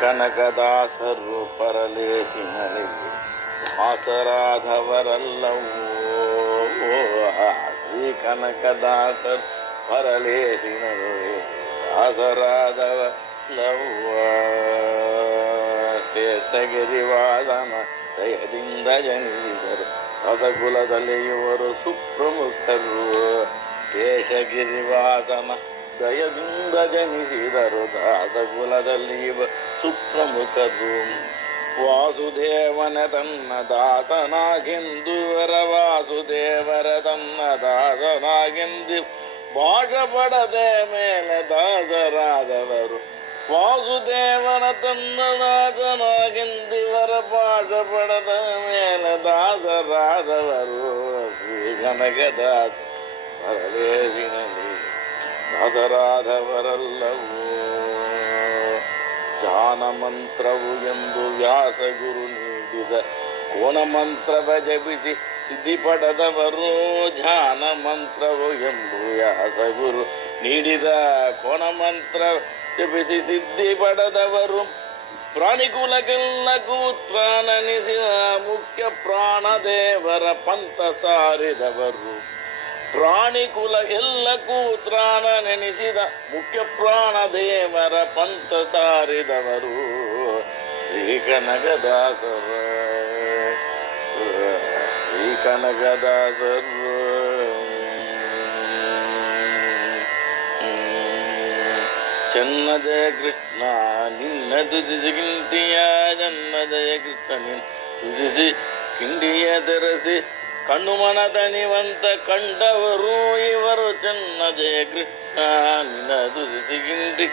ಕನಕದಾಸರು ಪರಲೇಶಿನಲ್ಲಿ ದಾಸರಾದವರಲ್ಲವೋ. ಶ್ರೀ ಕನಕದಾಸರು ಪರಲೇಶಿನಲ್ಲಿ ದಾಸರಾದವರಲ್ಲವೋ. ಶೇಷಗಿರಿವಾಸನ ದಯದಿಂದ ಜನಿಸಿದರು ರಸಗುಲದಲ್ಲಿ ಇವರು ಸುಪ್ರಮುಖರು. ಶೇಷಗಿರಿವಾಸನ ದಯದಿಂದ ಜನಿಸಿದರು ದಾಸಕುಲದಲ್ಲಿ ಸುಪ್ರಮುಖರು. ವಾಸುದೇವನ ತನ್ನ ದಾಸನಾಗೆಂದು ವಾಸುದೇವರ ತನ್ನ ದಾಸನಾಗೆಂದು ಭಾಷ ಪಡದೆ ಮೇಲೆ ದಾಸರಾದವರು. ವಾಸುದೇವನ ತನ್ನ ದಾಸನಾಗೆಂದಿವರ ಭಾಷ ಪಡದ ಮೇಲೆ ದಾಸರಾದವರು. ಶ್ರೀ ಕನಕದಾಸ ಪರಲೇಶಿನಲ್ಲಿ ದಾಸರಾದವರಲ್ಲವೋ. ಜಾನ ಮಂತ್ರವು ಎಂದು ವ್ಯಾಸಗುರು ನೀಡಿದ ಕೋಣ ಮಂತ್ರವ ಜಪಿಸಿ ಸಿದ್ಧಿ ಪಡೆದವರು. ಜಾನ ಮಂತ್ರವು ಎಂದು ವ್ಯಾಸಗುರು ನೀಡಿದ ಕೋಣ ಮಂತ್ರ ಜಪಿಸಿ ಸಿದ್ಧಿ ಪಡೆದವರು. ಪ್ರಾಣಿಕುಲಕ್ಕೆಲ್ಲಕ್ಕೂ ತ್ರಾಣನಿಸಿದ ಮುಖ್ಯ ಪ್ರಾಣದೇವರ ಪಂಥ ಸಾರಿದವರು. ಪ್ರಾಣಿಕುಲ ಎಲ್ಲಕ್ಕೂ ತ್ರಾಣ ನೆನೆಸಿದ ಮುಖ್ಯ ಪ್ರಾಣದೇವರ ಪಂಥ ಸಾರಿದವರು. ಶ್ರೀ ಕನಕದಾಸರು ಶ್ರೀ ಕನಕದಾಸರು. ಚೆನ್ನ ಜಯ ಕೃಷ್ಣ ನಿನ್ನ ತುದಿಸಿ ಕಿಂಡಿಯ ಚೆನ್ನ ಜಯ ಕೃಷ್ಣ ನಿನ್ನ ತುದಿಸಿ ಕಿಂಡಿಯ ತೆರಸಿ ಕಣ್ಣು ಮನ ತಣಿವಂತ ಕಂಡವರು ಇವರು. ಚೆನ್ನ ಜಯ ಕೃಷ್ಣ ನಿನ್ನ ತುದಿಸಿ ಕಿಂಡಿ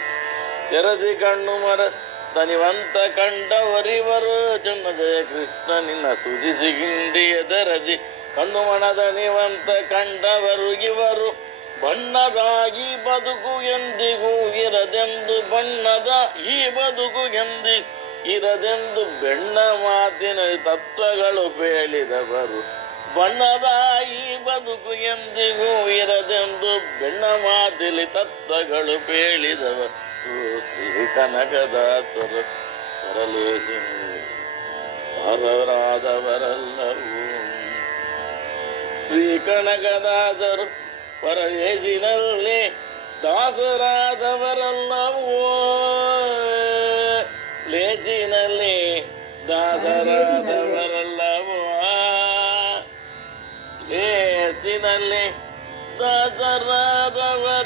ತೆರಸಿ ಕಣ್ಣು ಮರ ತಣಿವಂತ ಕಂಡವರಿವರು. ಚೆನ್ನ ಜಯ ಕೃಷ್ಣ ನಿನ್ನ ತುದಿಸಿ ಕಿಂಡಿಯ ತೆರಸಿ ಕಣ್ಣು ಮನ ತಣಿವಂತ ಕಂಡವರು ಇವರು. ಬಣ್ಣದ ಈ ಬದುಕು ಎಂದಿಗೂ ಇರದೆಂದು ಬಣ್ಣದ ಈ ಬದುಕು ಎಂದಿಗೂ ಇರದೆಂದು ಬೆಣ್ಣ ಮಾತಿನ ತತ್ವಗಳು ಹೇಳಿದವರು. ಬಣ್ಣದ ಈ ಬದುಕು ಎಂದಿಗೂ ಇರದೆಂದು ಬೆಣ್ಣ ಮಾತಿಲಿ ತತ್ವಗಳು ಹೇಳಿದವರು. ಶ್ರೀ ಕನಕದಾಸರು ಪರಲೇಶಿನಲ್ಲಿ ದಾಸರಾದವರಲ್ಲವೋ. ಶ್ರೀ ಕನಕದಾಸರು ಪರಲೇಶಿನಲ್ಲಿ ದಾಸರಾದವರಲ್ಲವೋ. ಲೇಸಿನಲ್ಲಿ ದಾಸರಾದವರಲ್ಲವೋ. ಲೇಸಿನಲ್ಲಿ ದಾಸರಾದವರಲ್ಲವೋ.